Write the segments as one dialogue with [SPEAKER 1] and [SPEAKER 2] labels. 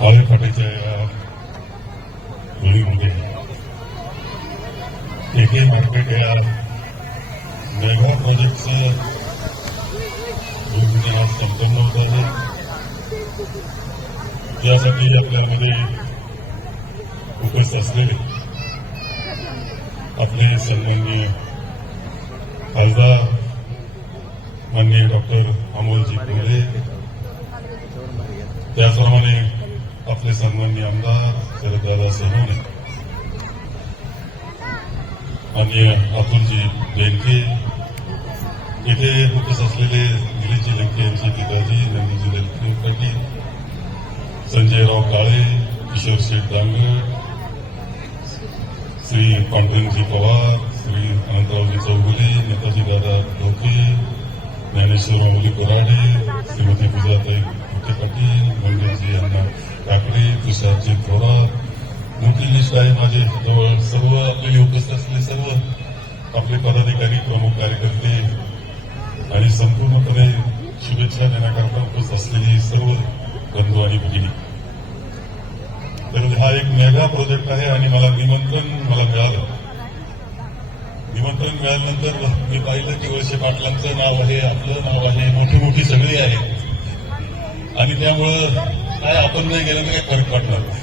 [SPEAKER 1] काळे फाट्याच्या म्हणजे या ए के मार्केट या मेगा प्रोजेक्टचं योजना आज संपन्न होत आहे. त्यासाठी आपल्यामध्ये उपस्थित असलेले आपले सन्माननीय खासदार माननीय डॉक्टर अमोलजी कोल्हे त्याचप्रमाणे आपले सन्माननीय आमदार शरददादा सोनवणे माननीय अतुलजी बेनके येथे उपस्थित असलेले निलेशजी लंके यांचे पिताजी नंदीजी लंके पाटील संजयराव काळे किशोर शेठ दांगड श्री पांडुरंगजी पवार, श्री अनंतरावजी चौगुले, नेताजी दादा ढोके ज्ञानेश्वर माऊली कोराडे श्रीमती पूजाताई पाटील मंगलजी अण्णा काकडे तुषारजी थोरात मोठी लिस्ट आहे माझे जवळ सर्व आपले उपस्थित असलेले सर्व आपले पदाधिकारी प्रमुख कार्यकर्ते आणि संपूर्णपणे शुभेच्छा देण्याकरता उपस्थित असलेली सर्व बंधू आणि भगिनी. तर हा एक मेगा प्रोजेक्ट आहे आणि मला निमंत्रण मला मिळालं. निमंत्रण मिळाल्यानंतर मी पाहिलं की वळसे पाटलांचं नाव आहे आपलं नाव आहे मोठी मोठी सगळी आहेत. आणि त्यामुळं काय आपण नाही गेलं तर काही फरक पडणार. नाही.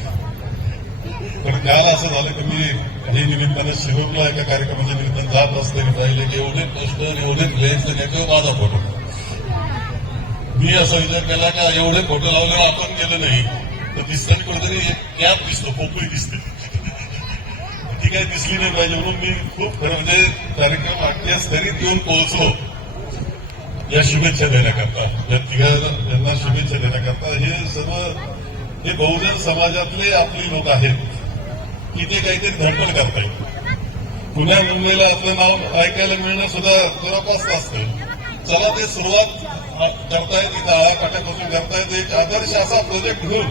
[SPEAKER 1] पण त्याला असं झालं की मी काही निमित्तानं शिरोकला एका कार्यक्रमाच्या निमित्तानं जात असताना पाहिले की एवढे पोस्टर एवढे फ्लेक्स आणि याच्यावर माझा फोटो मी असा विचार केला का एवढे फोटो लावल्यावर आपण गेलं नाही. तर दिसताना कुठेतरी एक कॅप दिसतो पोपळी दिसते. ती काही दिसली नाही पाहिजे म्हणून मी खूप खरं म्हणजे कार्यक्रम अख्ख्या स्तरीत येऊन पोहोचलो. या शुभेच्छा देण्याकरता या तिघा यांना शुभेच्छा देण्याकरता हे सर्व हे बहुजन समाजातले आपले लोक आहेत. की ते काहीतरी धडपड करतायत पुण्या मुंबईला आपलं नाव ऐकायला मिळणं सुद्धा जवळपास असतं चला ते सुरुवात करतायत इथं आळाकाट्यापासून करतायत एक आदर्श असा प्रोजेक्ट घेऊन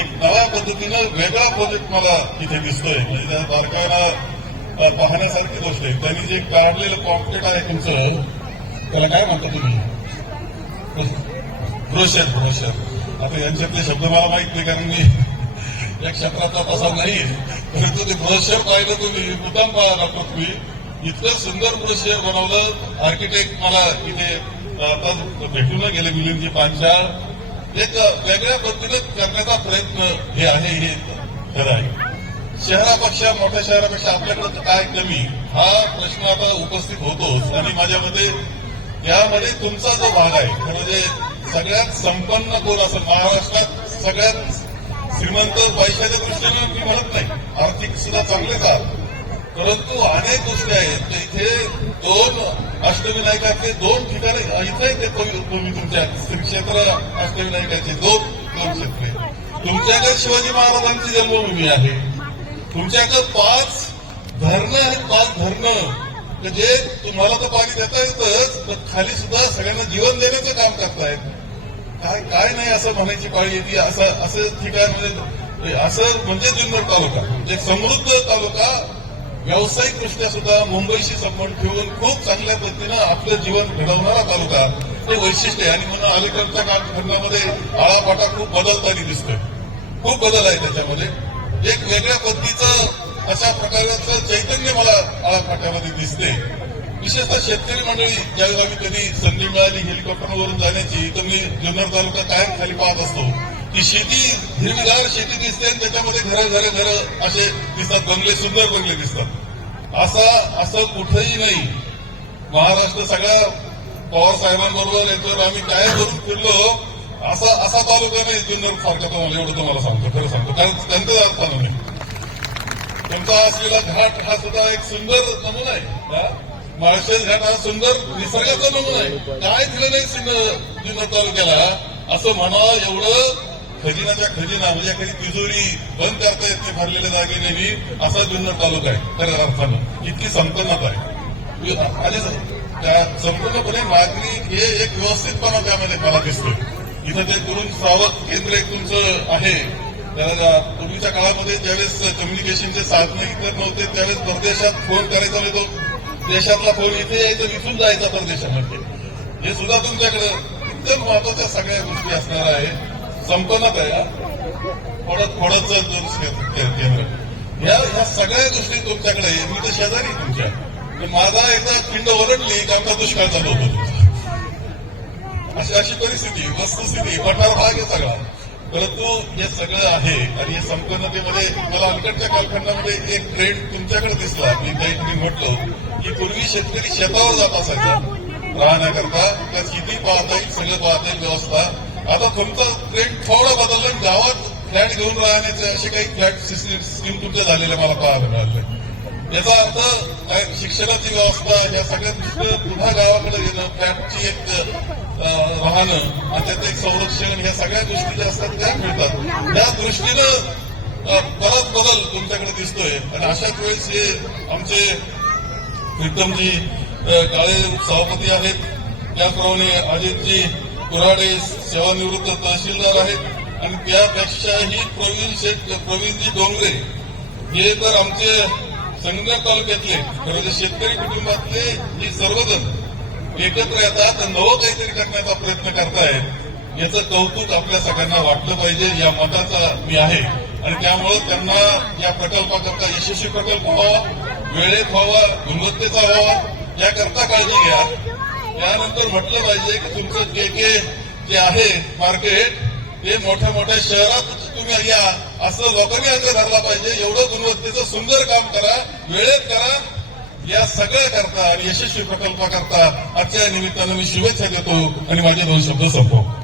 [SPEAKER 1] एक नव्या पद्धतीनं वेगळा प्रोजेक्ट मला इथे दिसतोय. म्हणजे त्या बारकाईला पाहण्यासारखी गोष्ट आहे. त्यांनी जे काढलेलं कॉम्प्लेट आहे तुमचं त्याला काय म्हणता तुम्ही? ब्रोशर ब्रोशर आता यांच्यातले शब्द मला माहीत नाही कारण मी या क्षेत्रातला तसा नाही परंतु ते ब्रोशर पाहिलं तुम्ही मुद्दाम पाहा डॉक्टर तुम्ही. इतकं सुंदर ब्रोशर बनवलं. आर्किटेक्ट मला इथे आता भेटून गेले मिलिंदजी पांचाळ. एक वेगळ्या पद्धतीने करण्याचा प्रयत्न हे आहे हे खरं आहे. शहरापेक्षा मोठ्या शहरापेक्षा आपल्याकडे काय कमी? हा प्रश्न आता उपस्थित होतोच. आणि माझ्या मते यामध्ये तुमचा जो भाग आहे म्हणजे सगळ्यात संपन्न कोण असं महाराष्ट्रात सगळ्यात श्रीमंत पैशाच्या दृष्टीने मी म्हणत नाही आर्थिक सुद्धा चांगलेच आहात. परंतु अनेक गोष्टी आहेत इथे दोन अष्टविनायकाचे दोन ठिकाणी इथे ते तुम्ही तुम्ही तुमच्या श्री क्षेत्र अष्टविनायकाचे दोन दोन क्षेत्रे. तुमच्याकडे शिवाजी महाराजांची जन्मभूमी आहे. तुमच्याकडे पाच धरणं आहेत पाच धरणं. म्हणजे जे तुम्हाला तर पाणी देता येतच पण खाली सुद्धा सगळ्यांना जीवन देण्याचं काम करतायत काय काय नाही असं म्हणायची पाळी येते असं असं ठिकाण म्हणजे, म्हणजे असं म्हणजे जुन्नर तालुका म्हणजे समृद्ध तालुका व्यावसायिक दृष्ट्या सुद्धा मुंबईशी संबंध ठेवून खूप चांगल्या पद्धतीनं आपलं जीवन घडवणारा तालुका. हे वैशिष्ट्य आहे. आणि म्हणून अलीकडच्या कालखंडामध्ये आळापाटा खूप बदलताना दिसतोय. खूप बदल आहे त्याच्यामध्ये. एक वेगळ्या पद्धतीचं अशा प्रकारचं चैतन्य मला आळापाट्यामध्ये दिसते. विशेषतः शेतकरी मंडळी ज्यावेळेस आम्ही कधी संधी मिळाली हेलिकॉप्टरवरून जाण्याची तर मी जुन्नर तालुका कायम खाली पाहत असतो. की शेती हिरवीगार शेती दिसते आणि त्याच्यामध्ये घरं घरं घरं असे दिसतात. बंगले सुंदर बंगले दिसतात. असा असं कुठंही नाही. महाराष्ट्र सगळ्या पवार साहेबांबरोबर याच्यावर आम्ही काय करून फिरलो. असा असा तालुका नाही जुन्नर सारखा तुम्हाला एवढं तुम्हाला सांगतो खरं सांगतो. कारण त्यांचं अर्थानं नाही त्यांचा असलेला घाट हा सुद्धा एक सुंदर नमुना आहे माळशेज घाट हा सुंदर निसर्गाचा नमुना आहे. काय दिलं नाही सिन्न- तालुक्याला? असं म्हणा एवढं खजिनाच्या खजिना म्हणजे कधी तिजोरी बंद करता येत नाही भरलेल्या जागेने मी असा जुन्नर तालुका आहे खऱ्या अर्थानं. इतकी संपन्नता आहे. म्हणजे आणि त्या संपूर्णपणे नागरिक हे एक व्यवस्थितपणा त्यामध्ये मला दिसतोय. इथं ते तरुण सावध केंद्र एक तुमचं आहे. पूर्वीच्या काळामध्ये ज्यावेळेस कम्युनिकेशनचे साधन इतर नव्हते त्यावेळेस परदेशात फोन करायचा म्हणजे देशातला फोन इथे यायचा इथून जायचा परदेशामध्ये. हे सुद्धा तुमच्याकडे एकदम महत्त्वाच्या सगळ्या गोष्टी असणार आहे. संपन्नत आहे पडत पडतचं केंद्र. या ह्या सगळ्या गोष्टी तुमच्याकडे आहे. मी तर शेजारी तुमच्या. माझा एकदा खिंड ओरडली की आमचा दुष्काळ चालू होतो. अशी अशी परिस्थिती वस्तुस्थिती पठार भाग आहे सगळा. परंतु हे सगळं आहे आणि या संपन्नतेमध्ये मला अलीकडच्या कालखंडामध्ये एक ट्रेंड तुमच्याकडे दिसला. मी काही ठिकाणी म्हटलं की पूर्वी शेतकरी शेतावर जात असायचा. राहण्याकरता त्या किती पाहता येईल सगळं पाहता येईल व्यवस्था. आता तुमचा ट्रेंड थोडा बदलला गावात फ्लॅट घेऊन राहण्याचे असे काही फ्लॅट स्कीम तुमच्या झालेल्या मला पाहायला मिळाले. याचा अर्थ काय शिक्षणाची व्यवस्था या सगळ्या दृष्टीनं पुन्हा गावाकडे येणं फ्लॅटची एक राहणं आणि त्याचं एक संरक्षण या सगळ्या गोष्टी ज्या असतात त्या मिळतात. त्या दृष्टीनं परत बदल तुमच्याकडे दिसतोय. आणि अशाच वेळेस हे आमचे प्रीतमजी काळे सभापती आहेत. त्याचप्रमाणे अजितजी कुऱ्हाडे सेवानिवृत्त तहसीलदार आहेत. आणि त्यापेक्षाही प्रवीण शेख प्रवीणजी डोंगरे हे तर आमचे संगणक तालुक्यातले खरं तर शेतकरी कुटुंबातले ही सर्वजण. एकत्र येतात आणि नवं काहीतरी करण्याचा प्रयत्न करतायत याचं कौतुक आपल्या सगळ्यांना वाटलं पाहिजे या मताचा मी आहे. आणि त्यामुळे त्यांना या प्रकल्पाकरता यशस्वी प्रकल्प व्हावा वेळेत व्हावा गुणवत्तेचा व्हावा याकरता काळजी घ्या. त्यानंतर म्हटलं पाहिजे की तुमचं के के जे आहे मार्केट ते मोठ्या मोठ्या शहरात तुम्ही या असं लोकांनी अर्ज धरला पाहिजे. एवढं गुणवत्तेचं सुंदर काम करा वेळेत करा या सगळ्या करता आणि यशस्वी प्रकल्पाकरता आजच्या निमित्तानं मी शुभेच्छा देतो आणि माझे दोन शब्द संपवतो.